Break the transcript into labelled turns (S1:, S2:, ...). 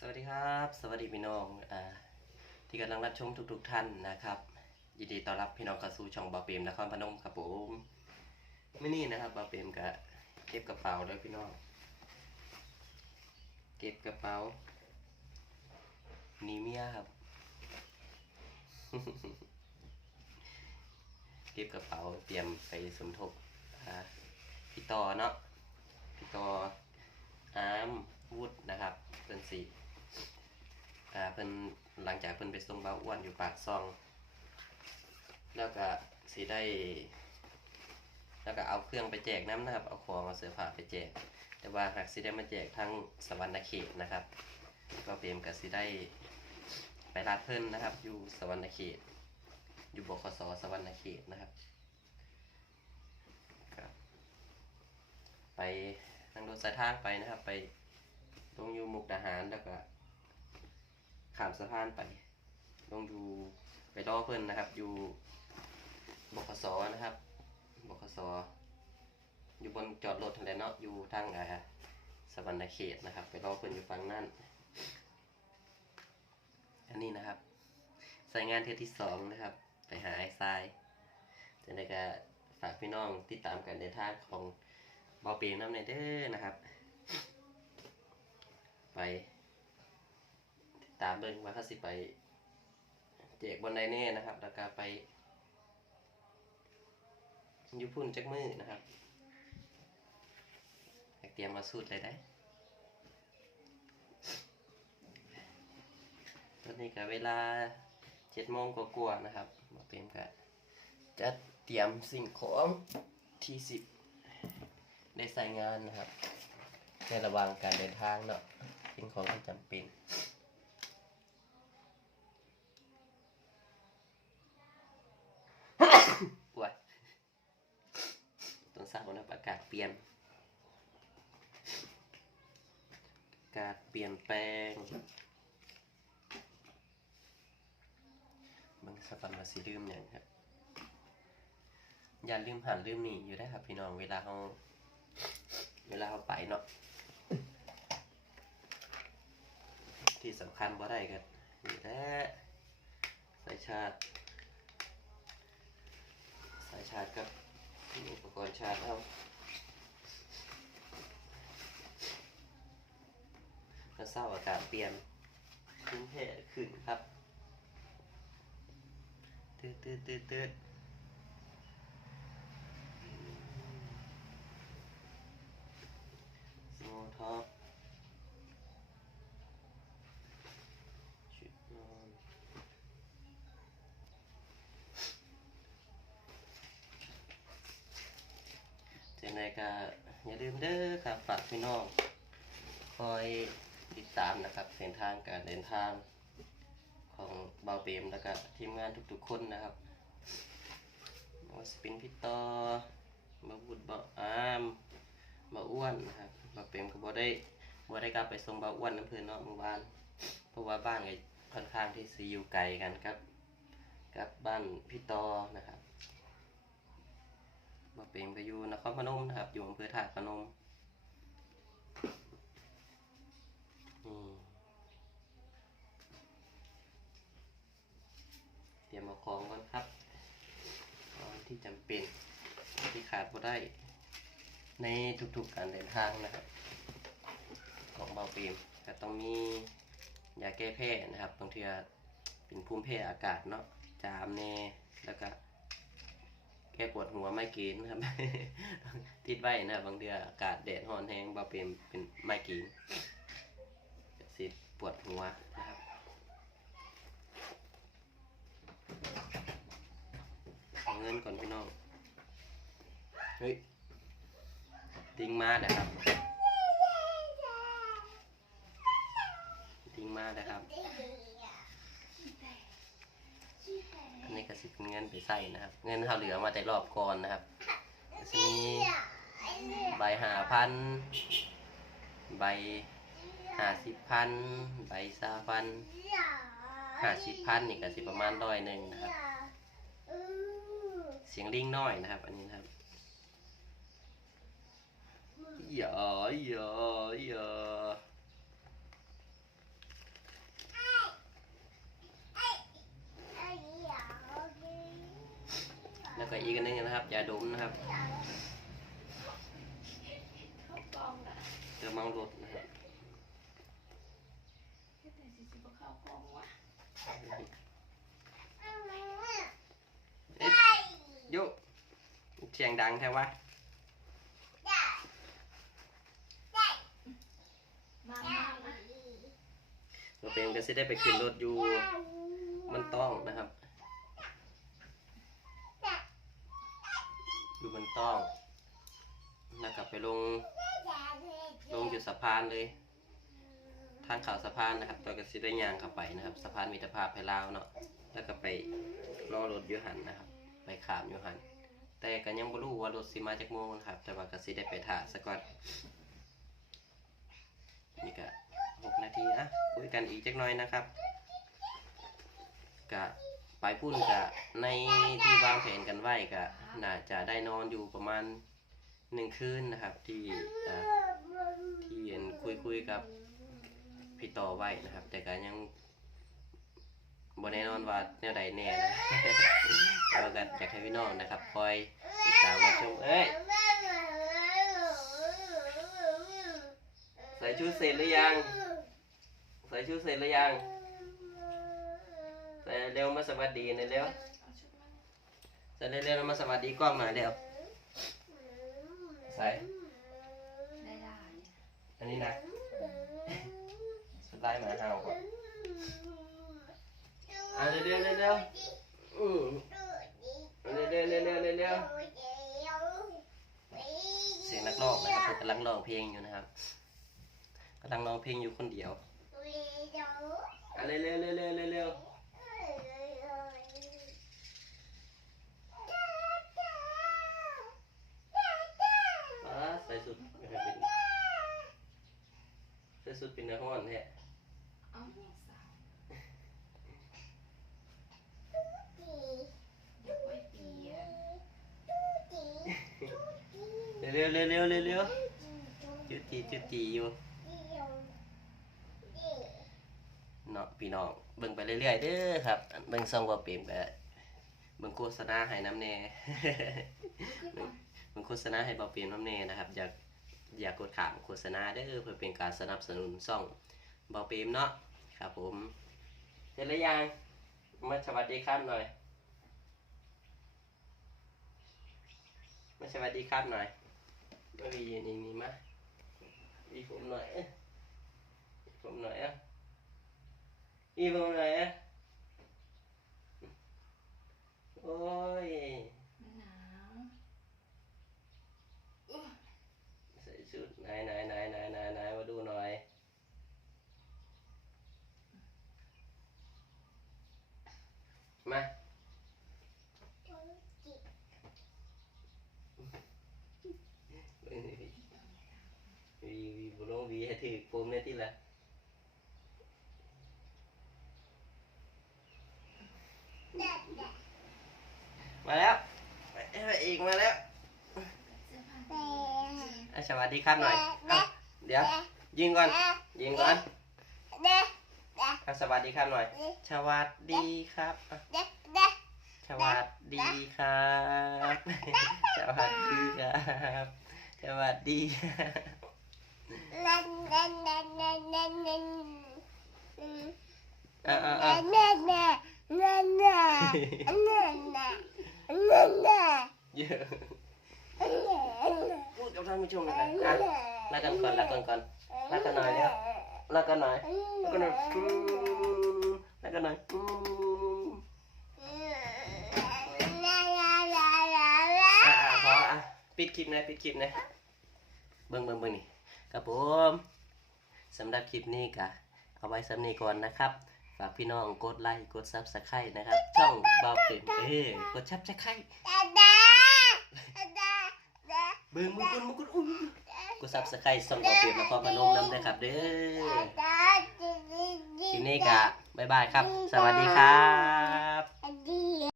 S1: สวัสดีครับ สวัสดีพี่น้องอที่กำลังรับชมทุกๆท่านนะครับ ยินดีต้อนรับพี่น้องเข้าสู่ช่องบาเปมนครพนมครับผมไม่นี่นะครับบาเปมก็เก็บกระเป๋าด้วยพี่น้อง เก็บกระเป๋านีเมียครับ เก็บกระเป๋าเตรียมไปสมทบพี่ต่อเนาะพี่ต่ออาร์มวุฒนะครับเป็นสี่ อ่าเพิ่นหลังจากเพิ่นไปส่งเบาอ้วนอยู่ปากซอง แล้วก็สีได้ แล้วก็เอาเครื่องไปแจกน้ำนะครับ เอาของเอาเสื้อผ้าไปแจก แต่ว่าหากสิได้มาแจกทั้งสวรรณเขตนะครับ ก็เปรมกับสิได้ไปลาดเพิ่นนะครับ อยู่สวรรณเขต อยู่บขสสวรรณเขตนะครับครับ ไปนั่งรถสายทางไปนะครับ ไปลงอยู่มุกดาหารแล้วก็ ข้ามสะพานไปลงอยู่ไปรอเพิ่อนนะครับ อยู่บขสนะครับบขสอยู่บนจอดรถทะเลเนาะอยู่ทางอ่าสวรรณเขตนะครับ ไปรอเพิ่อนอยู่ฝั่งนั่นอันนี้นะครับใส่งานเทือที่สองนะครับ ไปหาไอ้ทรายจะได้ก็ฝากพี่น้องติดตามกันในท่าของบอปีน้ำในเด้อนะครับ ไป ตามเบิ่งว่าเขาสิไปแจกบนใดแน่นะครับแล้วก็ไปยูพุ่นจักมือนะครับเตรียมมาสูตรเลยได้ตอนนี้ก็เวลาเจ็ดโมงกว่าๆนะครับมาเป็นก็จะเตรียมสิ่งของที่สิบได้ใส่งานนะครับ ในระหว่างการเดินทางเนาะสิ่งของที่จำเป็น ป่วยต้นเสาร์นะอากาศเปลี่ยน อากาศเปลี่ยนแปลงมันสปันมาสิลืมเนี่ยครับ อย่าลืมหันลืมนี่อยู่ได้ครับ พี่น้องเวลาเขาเวลาเขาไปเนาะที่สำคัญว่าได้กันนี่แหละสายชาร์จสายชาร์จกับ อุปกรณ์ชาร์จเอากระเศร้าอากาศเปลี่ยนขึ้นเพศขึ้นครับตืดตืดตืดตืดสโมท็อปชุดนอนเจน ไรก็อย่าลืมเด้อครับฝากพี่น้อง คอยติดตามนะครับเส้นทางการเดินทางของเบาเปรมแล้วก็ทีมงานทุกๆคนนะครับว่าสปินพี่ต่อมาบุดเบาอามมาอ้วนนะครับเบาเปรมก็บ่ได้บ่ได้กลับไปส่งเบาอ้วนน้ำเพื่อนเนาะเมื่อวาน เพราะว่าบ้านก็ค่อนข้างที่สิอยู่ไกลกันครับ กับบ้านพี่ต่อนะครับ เบาเปรมก็อยู่นครพนมนะครับ อยู่อำเภอท่าตุพนมเตรียมเอาของก่อนครับของที่จำเป็นที่ขาดบ่ได้ ในทุกๆการเดินทางนะครับ ของเบาเปรมก็ต้องมียาแก้แพ้นะครับบางทีเป็นภูมิแพ้อากาศเนาะจามแน่แล้วก็ แค่ปวดหัวไม่กินครับ ติดไว้นะบางทีอากาศแดดร้อนแห้งเบาเป็นเป็นไม่กินสิปวดหัวนะครับเอาเงินก่อนพี่น้อง เฮ้ย ติงมาเด้อครับ ติงมาเด้อครับ อันนี้ก็ สิเป็นเงินไปใส่นะครับ เงินเขาเหลือมาแต่รอบก่อนนะครับก็จะมีใบหาพันใบห้าสิบพันใบซาพันห้าสิบพันนี่ก็สิประมาณร้อยหนึ่งนะครับ เสียงลิงน้อยนะครับ อันนี้นะครับหยอหยอหยอ อีกอันหนึงนะครับยาดมนะครับ
S2: เข้ากล้องนะ
S1: เติมเมารถนะครับ
S2: แต่สิสิบ่เข้ากล้องวะ
S1: เอ๊ะยุเสียงดังแท้วะ
S2: มามามา
S1: เราเป็นก็สิได้ไปขึ้นรถอยู่มันต้องนะครับ อยู่มันต้องแล้วกลับไปลงลงอยู่สะพานเลย ทางเข่าวสะพานนะครับตัวก็สิได้ย่างเข้าไปนะครับ สะพานมิตรภาพไทยลาวเนาะแล้วก็ไปรอรถยูหันนะครับ ไปขามยูหันแต่ก็ยังบ่รู้ว่ารถสิมาจากโมงนะครับ แต่ว่าก็สิได้ไปถ่าสักก่อนนี่ก็หกนาทีนะคุยกันอีกจักหน่อยนะครับกะ ไปพุ่นกะในที่วางแผนกันไว้กะน่าจะได้นอนอยู่ประมาณหนึ่งคืนนะครับ ที่ที่เห็นคุยคุยๆกับพี่ต่อไว้นะครับ แต่ก็ยังบ่แน่นอนว่าแนวใดแน่นะแล้วก็อยากให้พี่น้องนะครับคอยติดตามมาชมเอ้ยใส่ชุดเสร็จหรือยัง ใส่ชุดเสร็จหรือยัง เร็วมาสวัสดีหน่อยเร็ว
S2: เอาชุดมา
S1: ใส่เร็วๆมาสวัสดีกล้องหน่อยเร็วใส่
S2: ได้ได้
S1: อันนี้นะสุดท้าหมาเห่าก่อนอะเร็วๆเร็วๆอืมเร็วๆเร็วๆเร็วๆเร็วเสียงนักร้องนะครับกำลังร้องเพลงอยู่นะครับกำลังร้องเพลงอยู่คนเดียวอะเร็วๆเร็วๆเร็วๆเร็วๆอะใส่สุดไม่เคยเป็นใส่สุด เป็นนักร้องแท้
S2: เอาเนี่ยสาวเดี๋ยวไว้เปลี่ยน
S1: เร็วเร็วเร็วเร็วจุดจีจุดจีอยู่เนาะพี่น้องเบิ่งไปเรื่อยๆเด้อครับเบิ่งซ่องว่าเปรมก็เบิ่งโฆษณาให้น้ำแน่เบิ่งโฆษณาให้บ่เปรมน้ำแน่นะครับอยาก อย่ากกดขามโฆษณาเด้อเพื่อเป็นการสนับสนุนซ่องบ่เปรมเนาะครับผมเสร็จแล้วยังมาสวัสดีครับหน่อยมาสวัสดีครับหน่อยมาวีนี่นี่มาวีผมหน่อยอีผมหน่อยอะวีผมหน่อยอะโอ้ย
S2: มันหนาว
S1: ใส่ชุด ไหนไหนไหนไหนไหนไหนมาดูหน่อย มาวีวีบุลงวีให้ถือปุ่มเนี่ยที่ละมาแล้วไปไปอีกมาแล้ว
S2: ส
S1: วัสดีครับหน่อยอะเดี๋ยว ยิงก่อน ยิงก่อนอะสวัสดีครับหน่อย สวัสดีครับอะสวัสดีครับ สวัสดีครับ สวัสดีอะอะอะเยอะ พูดกับท่านผู้ชมหน่อยอะลากันก่อนลากันก่อนลากันหน่อยเร็วลากันหน่อยลากันหน่อยอืมลากันหน่อยอืมอะอะพออะปิดคลิปนะปิดคลิปนะเบิ่งเบิ่งเบิ่งนี่ครับผมสำหรับคลิปนี้กะเอาไว้สำนีก่อนนะครับ ฝากพี่น้องกดไลค์กดซับสไครต์นะครับ ช่องเบาเต็มเอ้ยกดซับสไครต์ เบิ่งมึงกุนมึงกุนอุ้ยกูซับสไครต์ส่องต่อเต็มนครพนมนำนะครับ เด้อทีนี้กะบ๊ายบายครับ สวัสดีครับ